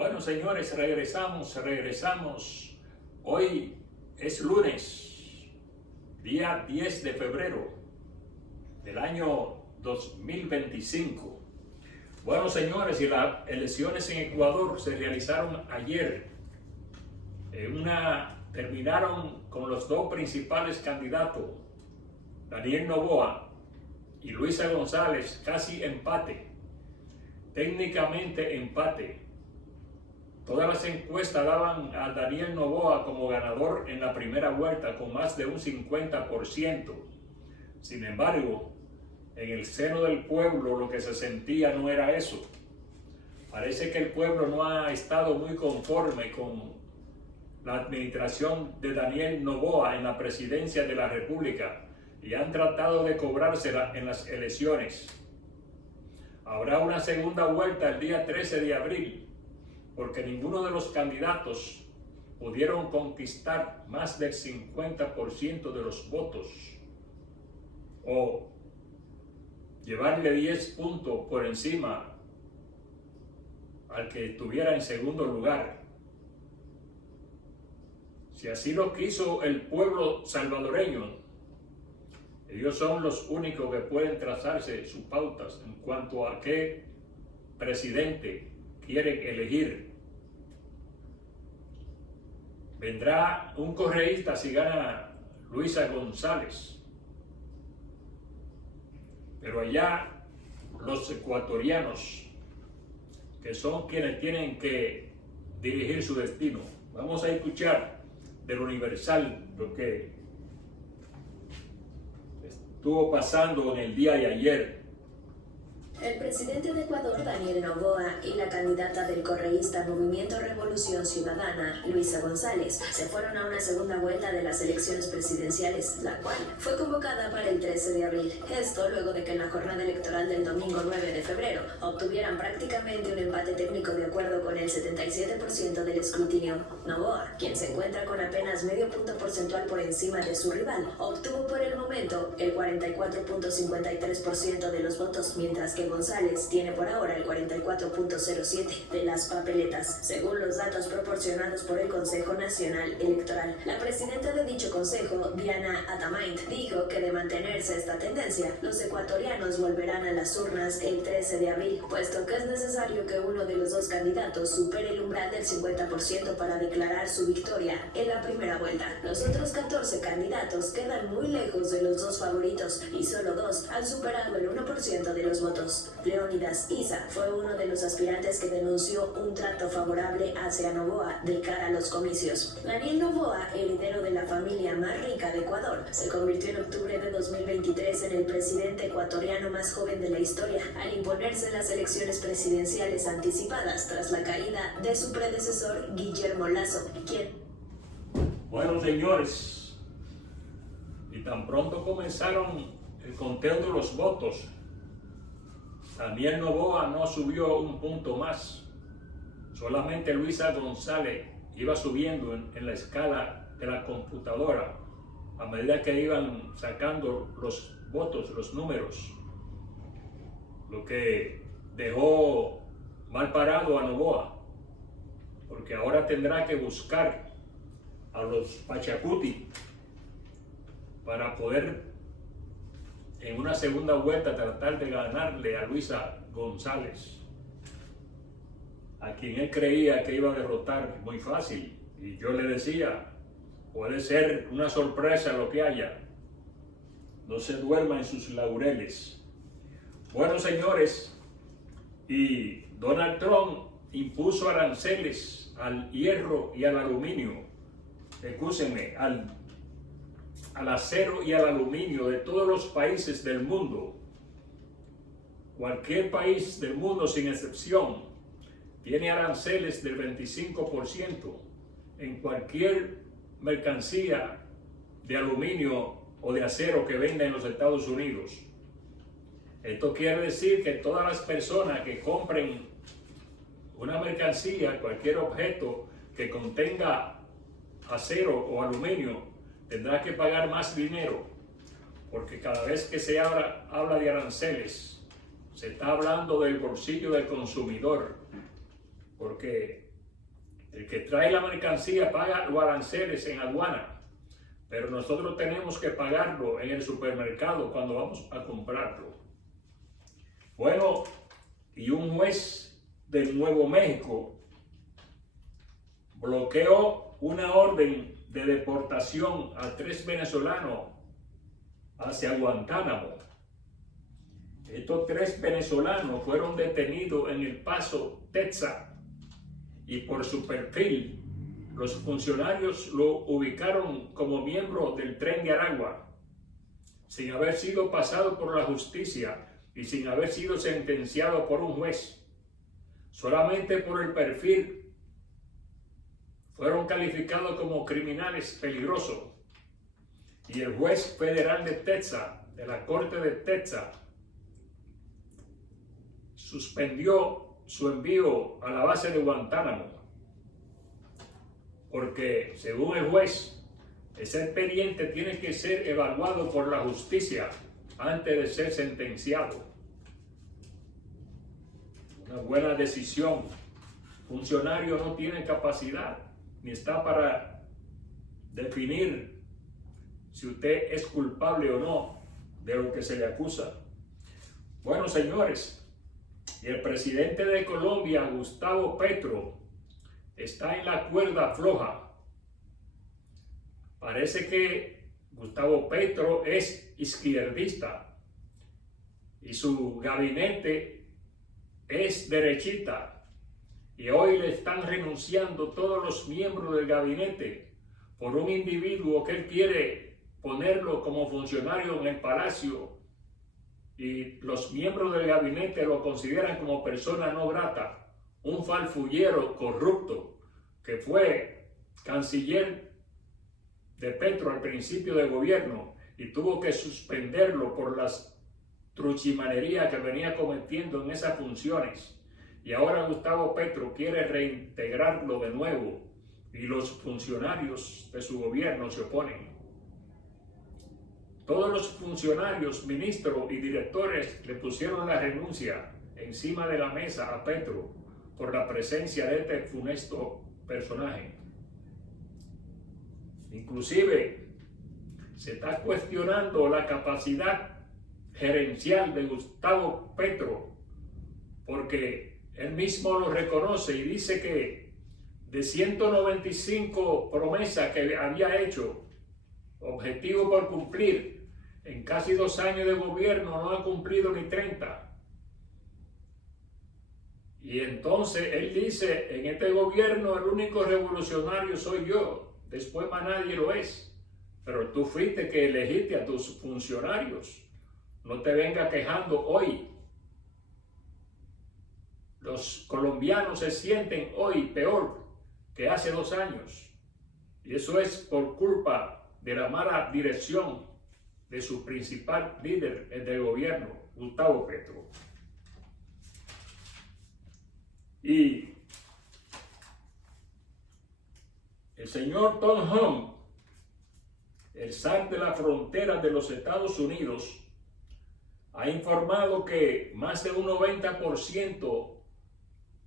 Bueno, señores, regresamos. Hoy es lunes, día 10 de febrero del año 2025. Bueno, señores, y las elecciones en Ecuador se realizaron ayer. Terminaron con los dos principales candidatos, Daniel Noboa y Luisa González, casi empate. Técnicamente empate. Todas las encuestas daban a Daniel Noboa como ganador en la primera vuelta con más de un 50%. Sin embargo, en el seno del pueblo lo que se sentía no era eso. Parece que el pueblo no ha estado muy conforme con la administración de Daniel Noboa en la presidencia de la República y han tratado de cobrársela en las elecciones. Habrá una segunda vuelta el día 13 de abril, porque ninguno de los candidatos pudieron conquistar más del 50% de los votos o llevarle 10 puntos por encima al que estuviera en segundo lugar. Si así lo quiso el pueblo salvadoreño, ellos son los únicos que pueden trazarse sus pautas en cuanto a qué presidente quieren elegir. Vendrá un correísta si gana Luisa González. Pero allá los ecuatorianos, que son quienes tienen que dirigir su destino. Vamos a escuchar del Universal lo que estuvo pasando en el día de ayer. El presidente de Ecuador, Daniel Noboa, y la candidata del correísta Movimiento Revolución Ciudadana, Luisa González, se fueron a una segunda vuelta de las elecciones presidenciales, la cual fue convocada para el 13 de abril. Esto luego de que en la jornada electoral del domingo 9 de febrero obtuvieran prácticamente un empate técnico de acuerdo con el 77% del escrutinio. Noboa, quien se encuentra con apenas medio punto porcentual por encima de su rival, obtuvo por el momento el 44.53% de los votos, mientras que González tiene por ahora el 44.07% de las papeletas, según los datos proporcionados por el Consejo Nacional Electoral. La presidenta de dicho consejo, Diana Atamaint, dijo que de mantenerse esta tendencia, los ecuatorianos volverán a las urnas el 13 de abril, puesto que es necesario que uno de los dos candidatos supere el umbral del 50% para declarar su victoria en la primera vuelta. Los otros 14 candidatos quedan muy lejos de los dos favoritos y solo dos han superado el 1% de los votos. Leónidas Issa fue uno de los aspirantes que denunció un trato favorable hacia Noboa de cara a los comicios. Daniel Noboa, heredero de la familia más rica de Ecuador, se convirtió en octubre de 2023 en el presidente ecuatoriano más joven de la historia, al imponerse las elecciones presidenciales anticipadas tras la caída de su predecesor Guillermo Lasso, quien... Bueno, señores, y tan pronto comenzaron el conteo de los votos, Daniel Noboa no subió un punto más. Solamente Luisa González iba subiendo en la escala de la computadora a medida que iban sacando los votos, los números, lo que dejó mal parado a Noboa, porque ahora tendrá que buscar a los Pachacuti para poder en una segunda vuelta tratar de ganarle a Luisa González, a quien él creía que iba a derrotar muy fácil. Y yo le decía, puede ser una sorpresa lo que haya, no se duerma en sus laureles. Bueno, señores, y Donald Trump impuso aranceles al hierro y al aluminio, al acero y al aluminio de todos los países del mundo. Cualquier país del mundo, sin excepción, tiene aranceles del 25% en cualquier mercancía de aluminio o de acero que venda en los Estados Unidos. Esto quiere decir que todas las personas que compren una mercancía, cualquier objeto que contenga acero o aluminio, tendrá que pagar más dinero, porque cada vez que se habla de aranceles, se está hablando del bolsillo del consumidor, porque El que trae la mercancía paga los aranceles en aduana, pero nosotros tenemos que pagarlo en el supermercado cuando vamos a comprarlo. Bueno, y un juez de Nuevo México bloqueó una orden de deportación a 3 venezolanos hacia Guantánamo. Estos 3 venezolanos fueron detenidos en El Paso, Texas, y por su perfil, los funcionarios lo ubicaron como miembro del Tren de Aragua, sin haber sido pasado por la justicia y sin haber sido sentenciado por un juez. Solamente por el perfil fueron calificados como criminales peligrosos. Y el juez federal de Texas, de la Corte de Texas, suspendió su envío a la base de Guantánamo, porque según el juez, ese expediente tiene que ser evaluado por la justicia antes de ser sentenciado. Una buena decisión. Funcionario no tiene capacidad ni está para definir si usted es culpable o no de lo que se le acusa. Bueno, señores, y el presidente de Colombia, Gustavo Petro, está en la cuerda floja. Parece que Gustavo Petro es izquierdista y su gabinete es derechista. Y hoy le están renunciando todos los miembros del gabinete por un individuo que él quiere ponerlo como funcionario en el palacio. Y los miembros del gabinete lo consideran como persona no grata, un farfullero corrupto que fue canciller de Petro al principio del gobierno y tuvo que suspenderlo por las truchimanerías que venía cometiendo en esas funciones. Y ahora Gustavo Petro quiere reintegrarlo de nuevo y los funcionarios de su gobierno se oponen. Todos los funcionarios, ministros y directores le pusieron la renuncia encima de la mesa a Petro por la presencia de este funesto personaje. Inclusive se está cuestionando la capacidad gerencial de Gustavo Petro, porque él mismo lo reconoce y dice que de 195 promesas que había hecho, objetivo por cumplir, en casi 2 años de gobierno no ha cumplido ni 30. Y entonces él dice, en este gobierno el único revolucionario soy yo, después más nadie lo es. Pero tú fuiste que elegiste a tus funcionarios. No te venga quejando hoy. Los colombianos se sienten hoy peor que hace 2 años. Y eso es por culpa de la mala dirección de su principal líder del gobierno, Gustavo Petro. Y el señor Tom Home, el zar de la frontera de los Estados Unidos, ha informado que más de un 90%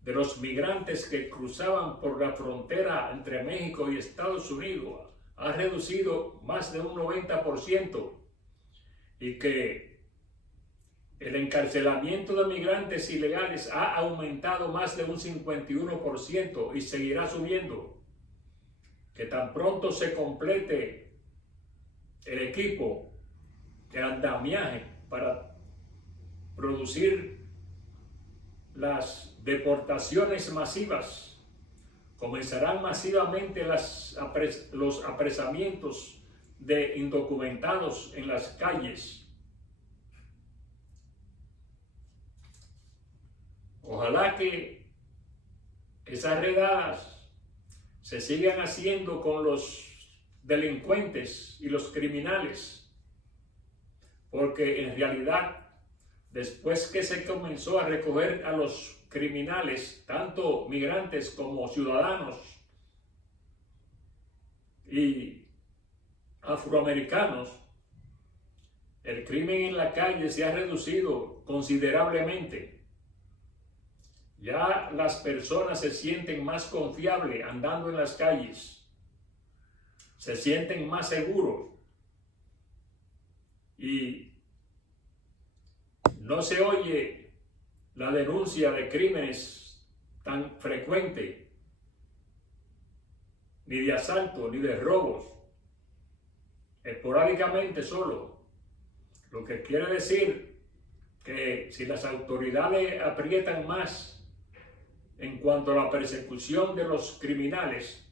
de los migrantes que cruzaban por la frontera entre México y Estados Unidos ha reducido más de un 90%, y que el encarcelamiento de migrantes ilegales ha aumentado más de un 51% y seguirá subiendo. Que tan pronto se complete el equipo de andamiaje para producir las deportaciones masivas, comenzarán masivamente los apresamientos de indocumentados en las calles. Ojalá que esas redadas se sigan haciendo con los delincuentes y los criminales, porque en realidad, después que se comenzó a recoger a los criminales, tanto migrantes como ciudadanos y afroamericanos, el crimen en la calle se ha reducido considerablemente. Ya las personas se sienten más confiables andando en las calles, se sienten más seguros y no se oye la denuncia de crímenes tan frecuente, ni de asalto, ni de robos, esporádicamente solo. Lo que quiere decir que si las autoridades aprietan más en cuanto a la persecución de los criminales,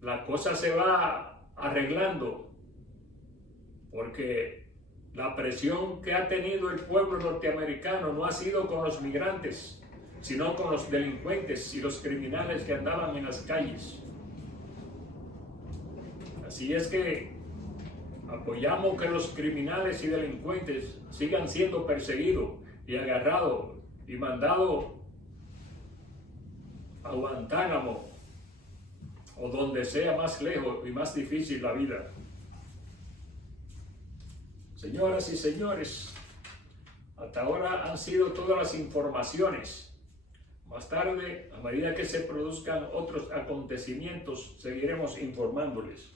la cosa se va arreglando, porque la presión que ha tenido el pueblo norteamericano no ha sido con los migrantes, sino con los delincuentes y los criminales que andaban en las calles. Así es que apoyamos que los criminales y delincuentes sigan siendo perseguidos y agarrados y mandados a Guantánamo o donde sea más lejos y más difícil la vida. Señoras y señores, hasta ahora han sido todas las informaciones. Más tarde, a medida que se produzcan otros acontecimientos, seguiremos informándoles.